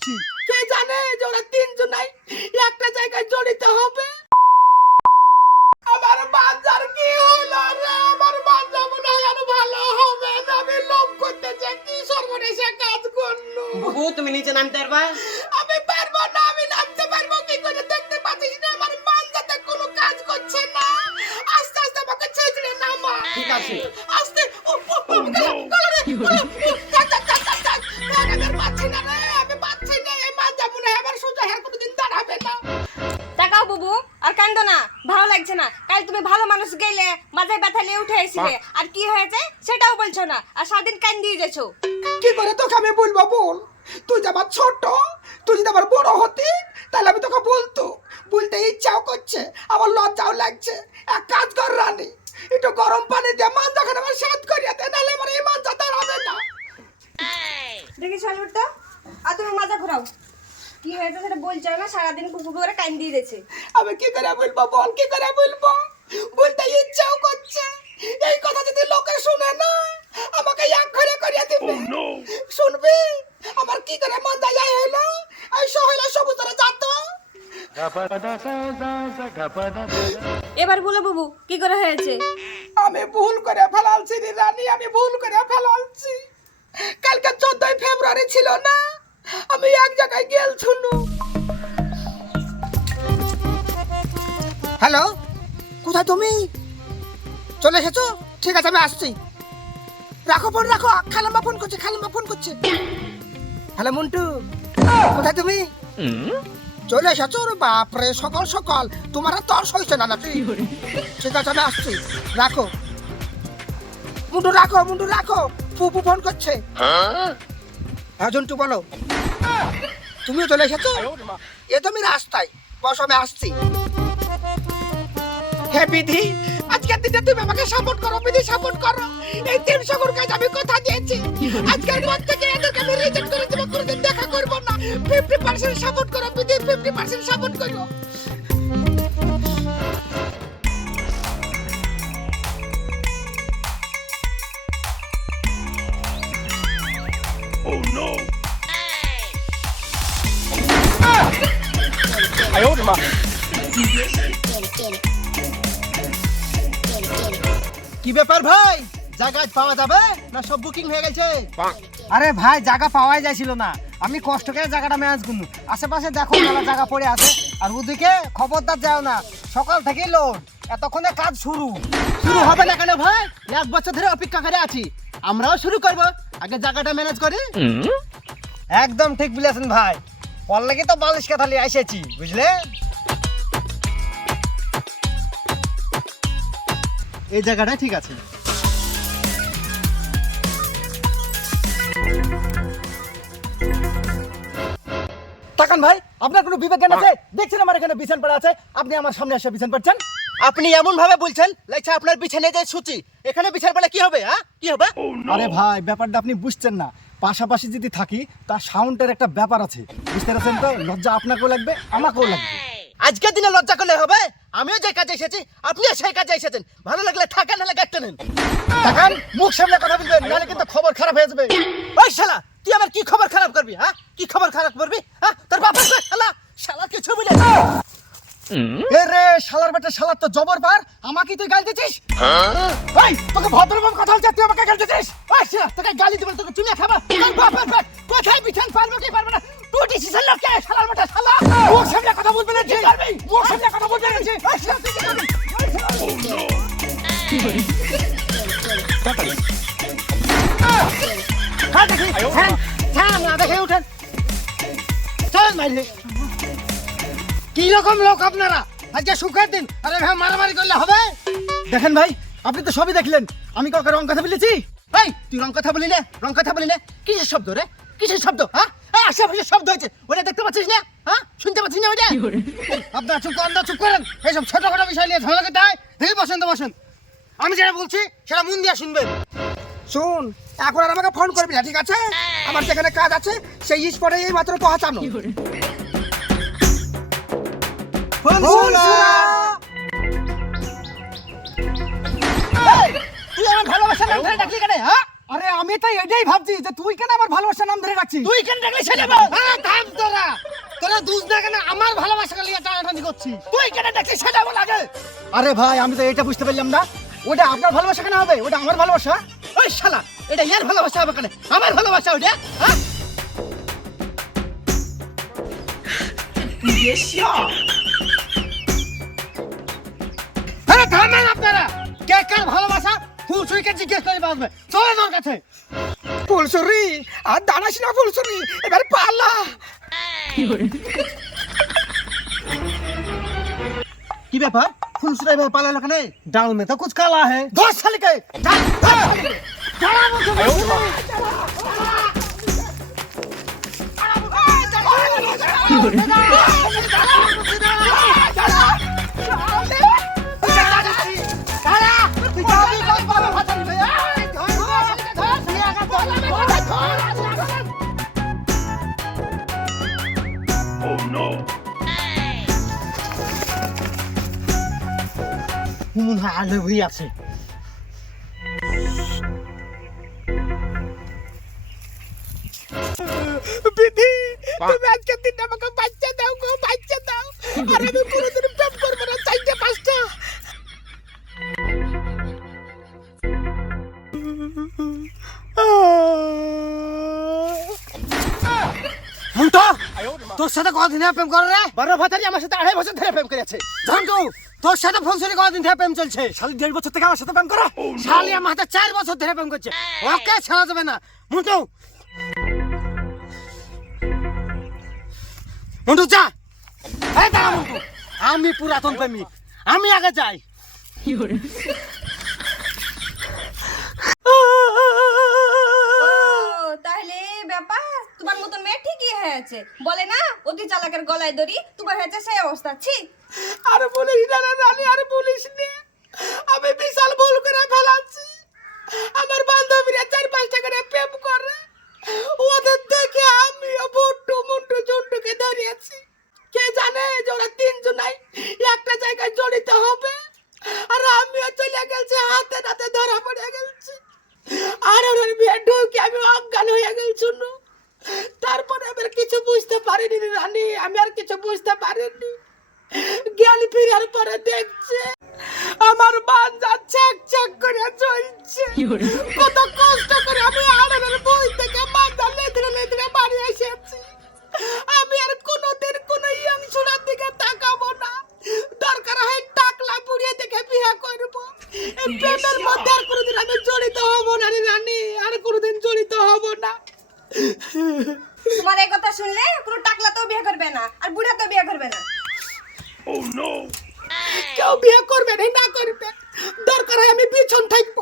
করছিস কে জানে যে ওরা তিনজন নাই? একটা জায়গায় জড়িত হবে। আমার বাজার কি হলো রে? আমার বাজার মনে হয় আরও ভালো হবে না? আমি লোভ করতে চাই কি সর্বনেশে কাজ করল? বুবু তুমি নিচে নামতে পারবা? আমি পারব না আমি নামতে পারব কি করে দেখতে পাচ্ছিস না? আমার বাজাতে কোনো কাজ করছে না। আস্তে আস্তে আমাকে ছেড়ে নামা ঠিক আছে। আস্তে ও ও ও, বলছো না? আর সারাদিন কান দিয়ে যাচ্ছো কি করে তোকে আমি বলব বল? তুই যে আমার ছোট তুই যদি আমার বড় হতি তাহলে আমি তোকে বলতো। বলতে ইচ্ছাও করছে আমার লজ্জাও লাগছে। এক কাজ কর রানী একটু গরম পানি দিয়ে মাঞ্জা খানে আমার সাত করিয়া দে নাহলে আমার এই মাঞ্জা দাঁড়াবে না। দেখি উঠতো আর তুমি মাজা ঘোরাও। কি হয়েছে সেটা বলছো না? সারাদিন কুকুর করে কান দিয়ে দিয়েছে? আমি কি করে বলব বল? কি করে বলব? বলতে ইচ্ছাও করছে। এই কথা যদি লোকে শুনে না আমাকে এক ঘরে করিয়া দিবে। শুনবি? আমার কি করে মাঞ্জা যায় হলো এই সহলে সবুজ ধরে যাত এবার বলো বুবু কি করে হয়েছে? আমি ভুল করে ফেলালছি রে রানী আমি ভুল করে ফেলালছি। কালকে চোদ্দই ফেব্রুয়ারি ছিল না আমি এক জায়গায় গেল শুনু হ্যালো কোথায় তুমি? চলে এসেছ? ঠিক আছে আমি আসছি। রাখো ফোন, রাখো। খালাম্মা ফোন করছে, খালাম্মা ফোন করছে। হ্যালো, মন্টু। কোথায় তুমি? চলে এসেছ? বাপরে, সকাল সকাল। তোমার আর তর্স হয়েছে না নাকি? ঠিক আছে, আমি আসছি। রাখো। মুন্ডু রাখো মুন্ডু রাখো। ফুপু ফোন করছে। হ্যাঁ জন্টু বলো। তুমিও চলে এসেছ? এ তো আমি রাস্তায়। বস, আমি আসছি। হে বিধি আজকের দিনে তুমি আমাকে সাপোর্ট করো বিধি সাপোর্ট করো। এই তিন সাগর কাজ আমি কথা দিয়েছি। আজকের পর থেকে এদেরকে আমি রিজেক্ট করে দেবো কোনোদিন দেখা করব না। ফিফটি পার্সেন্ট সাপোর্ট করো বিধি ফিফটি পার্সেন্ট সাপোর্ট করো। কি ব্যাপার ভাই? জায়গা পাওয়া যাবে না সব বুকিং হয়ে গেছে? আরে ভাই জায়গা পাওয়াই যাইছিল না। আমি কষ্ট করে জায়গাটা ম্যানেজ করলু আশেপাশে দেখো মেলা জায়গা পড়ে আছে। আর ওদিকে খবরদার যাও না। সকাল থেকেই লোড। এতক্ষণে কাজ শুরু। শুরু হবে না কেন ভাই? এক বছর ধরে অপেক্ষা করে আছি। আমরাও শুরু করব। আগে জায়গাটা ম্যানেজ করি। একদম ঠিক বলেছেন ভাই। ওর লাগে তো বালিশ কাঁথালি এসেছি বুঝলে? এই জায়গাটা ঠিক আছে। তাকান ভাই আপনার কোনো বিবেক জ্ঞান আছে? দেখছেন আমার এখানে বিছান পড়া আছে আপনি আমার সামনে এসে বিছান পড়ছেন? আপনি এমন ভাবে বলছেন লাগছে আপনার বিছানে যে সূচি এখানে বিছান পড়লে কি হবে হ্যাঁ? কি হবে? আরে ভাই ব্যাপারটা আপনি বুঝছেন না। পাশাপাশি যদি থাকি তার সাউন্ডের একটা ব্যাপার আছে। বুঝতে পারছেন তো? লজ্জা আপনাকেও লাগবে আমাকেও লাগবে। আজকের দিনে লজ্জা করলে হবে? আমিও যে কাজে এসেছি আপনিও সেই কাজে এসেছেন। ভালো লাগলে থাকেন নাহলে গাড়িটা নেন। তাকান মুখ সামনে কথা বলবেন নাহলে কিন্তু খবর খারাপ হয়ে যাবে। ওই শালা তুই আমার কি খবর খারাপ করবি হ্যাঁ? কি খবর খারাপ করবি হ্যাঁ? তোর বাপের কই, শালা শালা কিছু বলে এ রে শালার বেটা শালার তো জবর পার আমাকে তুই গাল দিছিস ভাই তোকে ভদ্রভাবে কথা বলছিস তুই আমাকে গাল দিছিস ওই শালা তোকে গালি দিব তোকে চুনে খাবা। তোর বাপের পেট কোথায় বিছান পারবে কি পারবে না? তুই ডিসিশন না কে শালার বেটা শালা? মুখ সামনে কথা বলবেন না করবি মুখ কি রকম লোক আপনারা আজকে সুখের দিন আরে ভাই মারামারি করলে হবে দেখেন ভাই, আপনি তো সবই দেখলেন। আমি কাউকে রং কথা বলেছি? এই, তুই রং কথা বলি না রং কথা বলি না কিসের শব্দ রে? কিসের শব্দ হ্যাঁ? এই আশেপাশে শব্দ হয়েছে। ওটা দেখতে পাচ্ছিস না? হ্যাঁ? শুনতে পাচ্ছিস না ওটা আপনারা চুপ করেন চুপ করেন। এইসব ছোটখাটো বিষয় নিয়ে ঝামেলা করতে হয়। দেখি বসেন তো বসেন। আমি যেটা বলছি সেটা মন দিয়ে শুনবেন। শুন এখন আর আমাকে ফোন করবি না ঠিক আছে? আমার যেখানে কাজ আছে সেই স্পটে এই মাত্র পৌঁছানো। ফোন তুই আমার ভালোবাসার নাম ধরে ডাকলি কেন হ্যাঁ? আমি তো এটাই ভাবছি যে তুই কেন আমার ভালোবাসার নাম ধরে রাখছিস? তুই কেন ডাকলি ছেলে বল হ্যাঁ থাম তোরা। তোরা দুধ না কেন আমার ভালোবাসাকে নিয়ে টানাটানি করছিস? তুই কেন ডাকলি সেটা বল আগে আরে ভাই আমি তো এটা বুঝতে পারলাম না। ওটা আপনার ভালোবাসা কেন হবে? ওটা আমার ভালোবাসা? ওই শালা এটা ইয়ার ভালোবাসা হবে কেন? আমার ভালোবাসা ওটা হ্যাঁ? হ্যাঁ থামেন আপনারা। কে কার ভালোবাসা? ফুলসুইকে জিজ্ঞেস করে বাঁচবে। চলে তোর কাছে। ফুলসুরি আর দাঁড়াস না ফুলসুরি এবার পালা কি ব্যাপার ফুলসুরি এবার পালালো কেন ডাল মে তো কুছ কালা হে দশ সালে কে কি করে হয়ে আছে। বিধি তুমি আজকের দিনটা আমাকে বাচ্চা দাও গো বাচ্চা দাও। আর আমি কোনোদিন প্রেম করব না চারটে পাঁচটা। মুন্টো তোর সাথে কদিন প্রেম করে রে? বারো ভাতারি আমার সাথে আড়াই বছর ধরে প্রেম করেছে। ঝন্টু তোর সাথে ফুলসুরি কদিন ধরে প্রেম চলছে? শালি দেড় বছর থেকে আমার সাথে প্রেম করে। শালি আমার হাতে চার বছর ধরে প্রেম করছে। ওকে ছাড়া যাবে না। মুন্টু! মুন্টু যা! এই দাঁড়া মুন্টু। আমি পুরাতন প্রেমিক। আমি আগে যাই ও তাহলে এই ব্যাপার তোমার মতন মেয়ে ঠিকই হয়েছে। বলে না, অতি চালাকের গলায় দড়ি, তোমার হয়েছে সেই অবস্থা, ছি। আর বলিস না রানী, আর বলিস না। আমি বিশাল ভুল করে ফেলাচ্ছি। আমার বান্ধবীরা চার পাঁচটা করে প্রেম করে। ওদের দেখে আমিও বুট্টু মুন্টু জুন্টুকে ধরিয়েছি। কে জানে যে ওরা তিনজনাই একটা জায়গায় জড়িত হবে। আর আমিও চলে গেছি হাতে নাতে ধরা পড়ে গেছি আর ওর বিয়ে ঢুকে আমি অজ্ঞান হয়ে গেছি শুনু তারপরে আমি আর কিছু বুঝতে পারিনি রানী আমি আর কিছু বুঝতে পারিনি। জ্ঞান ফিরার পরে দেখছে আমার বাঞ্জা চেক চেক করে চলছে কত কষ্ট করে আমি আড়ালের বই থেকে বাঞ্জা লেদরে তোমার এই কথা শুনলে কোনো তো বিয়ে করবে না আর বুড়া তো বিয়ে করবে না। ও নো কেউ বিয়ে করবে না না করবে। দরকার হয় আমি পিছন থাকব।